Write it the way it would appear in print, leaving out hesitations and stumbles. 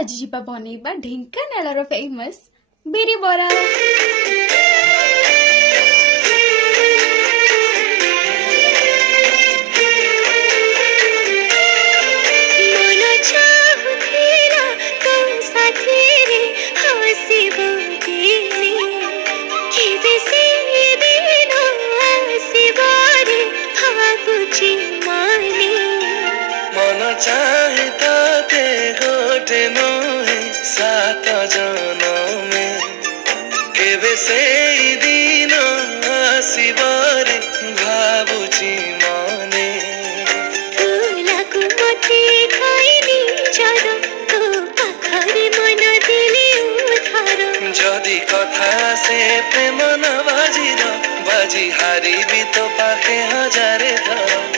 आज जीवा बनैबा ढेंकानाळर फेमस बिरी बरा। चाहे ताते गोटे नोहे सात जनमे केबे से दिन आसीबारे भाबुची मने तुलाकु मते खाइनी जर तो पाखरे मन दिले उधार जदि कथा से प्रेम न बाजी हारी भी तो पाखे हजारे थर।